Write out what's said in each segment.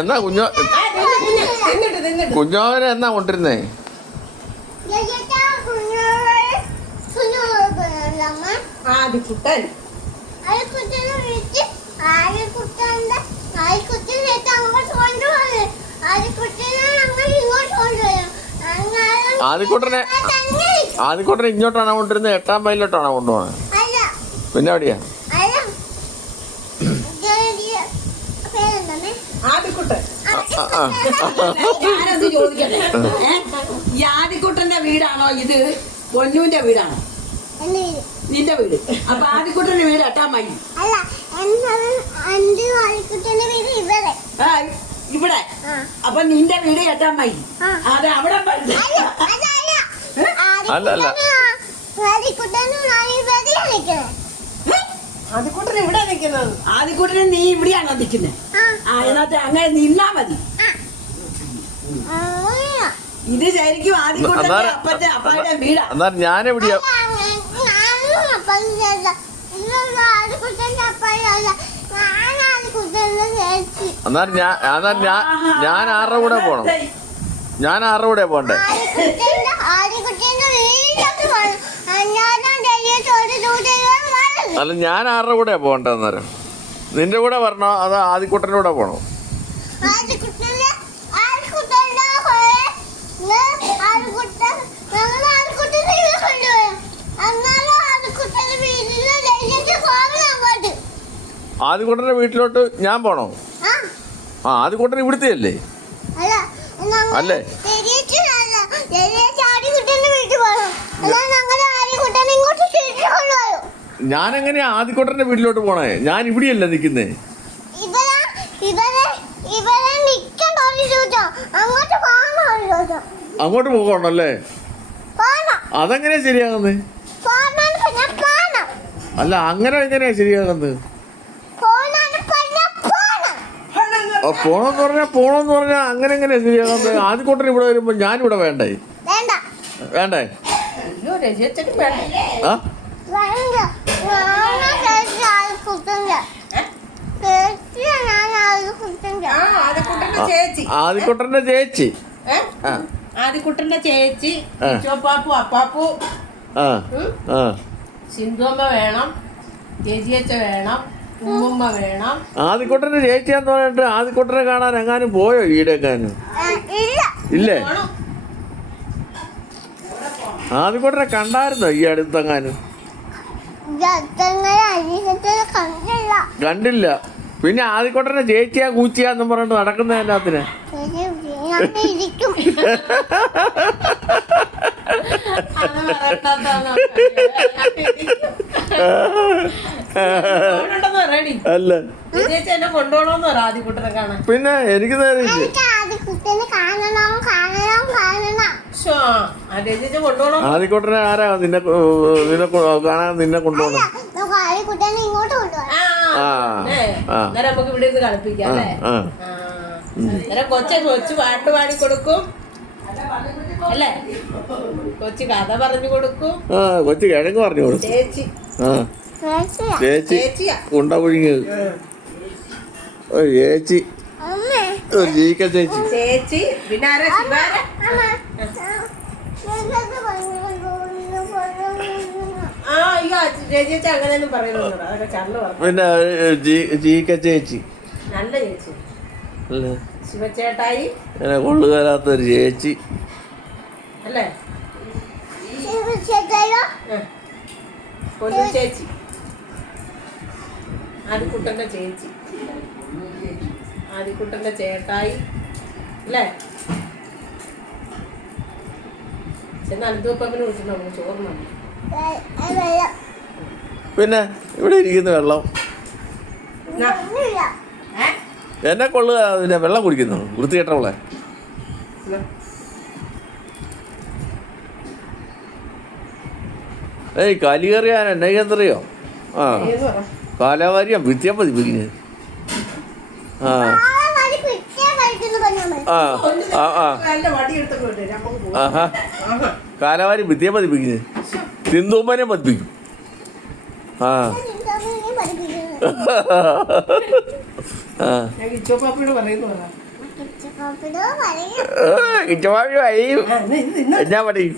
എന്നാ കുഞ്ഞോനെ എന്നാ കൊണ്ടിരുന്നേ? ആദ്യക്കൂട്ടനെ ഇങ്ങോട്ടാണോ കൊണ്ടിരുന്നത്? 8-ാം മൈലിലോട്ടാണോ കൊണ്ടുപോകുന്നത്? പിന്നെ എവിടെയാ? ഞാനത് ചോദിക്കട്ടെ, ഈ ആദിക്കുട്ടന്റെ വീടാണോ ഇത്? പൊന്നുവിന്റെ വീടാണോ? നിന്റെ വീട്. അപ്പൊ ആദിക്കുട്ടന്റെ വീട് 8-ാം മൈൽ. ഇവിടെ. അപ്പൊ നിന്റെ വീട് 8-ാം മൈൽ. അതെ, അവിടെ ആദിക്കുട്ടൻ ഇവിടെ നിൽക്കുന്നത്. ആദിക്കുട്ടന് നീ ഇവിടെയാണോ നിൽക്കുന്നത്? അതിനകത്ത് അങ്ങനെ നിന്നാ മതി. ഇത് ശരിക്കും ആദിക്കുട്ടന്റെ അപ്പായുടെ വീടാ. ഞാനെവിടെയാ? ഞാൻ ആരുടെ കൂടെ പോണം? ഞാൻ ആരുടെ കൂടെ പോണ്ടേ? അല്ല, ഞാൻ ആരുടെ കൂടെ പോകണ്ടേ? അന്നേരം നിന്റെ കൂടെ വരണോ അതോ ആദിക്കുട്ടൻ്റെ കൂടെ പോണോ? ആദിക്കുട്ടന്റെ വീട്ടിലോട്ട് ഞാൻ പോണോ? ആദിക്കുട്ടൻ ഇവിടുത്തെ അല്ലേ? അല്ലേ? ഞാനെങ്ങനെയാ ആദിക്കുട്ടന്റെ വീട്ടിലോട്ട് പോണേ? ഞാൻ ഇവിടെയല്ല നിക്കുന്നേ. അങ്ങോട്ട് പോകണല്ലേ? അതെങ്ങനെയാ ശരിയാകുന്നത്? അല്ല, അങ്ങനെ എങ്ങനെയാ ശരിയാകുന്നത്? പോണോന്ന് പറഞ്ഞാ അങ്ങനെ എങ്ങനെയാ ശരിയാകുന്നത്? ആദിക്കുട്ടൻ ഇവിടെ വരുമ്പോ ഞാനിവിടെ വേണ്ടേ? വേണ്ടേ? ആദിക്കുട്ടന്റെ ചേച്ചി. ആദിക്കുട്ടന്റെ ചേച്ചി ചോപ്പാപ്പു അപ്പാപ്പു സിന്ധുമ്മ വേണം, ചേച്ചിയച്ച വേണം, ഉമ്മുമ്മ വേണം. ആദിക്കുട്ടന്റെ ചേച്ചിയാന്ന് പറഞ്ഞിട്ട് ആദിക്കുട്ടനെ കാണാൻ എങ്ങാനും പോയോ ഈടെക്കാനും? ഇല്ലേ? ആദിക്കുട്ടനെ കണ്ടായിരുന്നോ ഈ അടുത്തെങ്ങാനും? കണ്ടില്ല. പിന്നെ ആദിക്കുട്ടന്റെ ചേച്ചിയാ കൂച്ചിയാന്നും പറഞ്ഞിട്ട് നടക്കുന്ന എല്ലാത്തിനെ. അല്ല, പിന്നെ എനിക്ക് നേരെ ആദിക്കുട്ടനെ ആരാ നിന്നെ കാണാൻ നിന്നെ കൊണ്ടുപോകണം? നമുക്ക് ഇവിടെ ഇരുന്ന് കളിപ്പിക്കാം അല്ലേ? കൊച്ചു പാട്ട് പാടി കൊടുക്കും അല്ലേ? കൊച്ചു കഥ പറഞ്ഞു കൊടുക്കും. കൊച്ചു കിഴങ്ങ് പറഞ്ഞു കൊടുക്കും. ചേച്ചി ഉണ്ട പുഴുങ്ങിയത്. ചേച്ചി ചേച്ചി പിന്നെ അങ്ങനെയൊന്നും പറയുന്നു. പിന്നെ ജീക്ക ചേച്ചി, നല്ല ചേച്ചി, ശിവച്ചേട്ടായി, കൊള്ളുകാരാത്തൊരു ചേച്ചി അല്ലേ? പൊന്നു ചേച്ചി, ആദിക്കുട്ടന്റെ ചേച്ചി, ആദിക്കുട്ടന്റെ ചേട്ടായി അല്ലേ? ചെന്നൽത്തൂപ്പത്തിന് വിളിച്ചിട്ട് നമുക്ക് ചോറിനു. പിന്നെ ഇവിടെ ഇരിക്കുന്ന വെള്ളം എന്നെ കൊള്ളുക. പിന്നെ വെള്ളം കുടിക്കുന്നു വൃത്തികെട്ടവളെ. ഏയ് കലികറിയാൻ എന്നെന്തറിയോ? കാലാവാരിയാ വിദ്യ പതിപ്പിക്കുന്നത്. കാലാവാരി വിദ്യ പതിപ്പിക്കുന്നത്. സിന്ധുമ്മനെ പതിപ്പിക്കും. ആ ഞാൻ കിച്ചോപ്പാപ്പിയോട് പറയുന്നു പറ കിച്ചവാഴി വഴിയും എന്നാ പടയും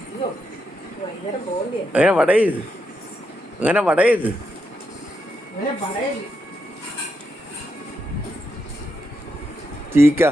വൈകുന്നേരം പോകണ്ടേ അങ്ങനെ പടയത് അങ്ങനെ പടയത് അങ്ങനെ പറയല്ലേ ചീക്ക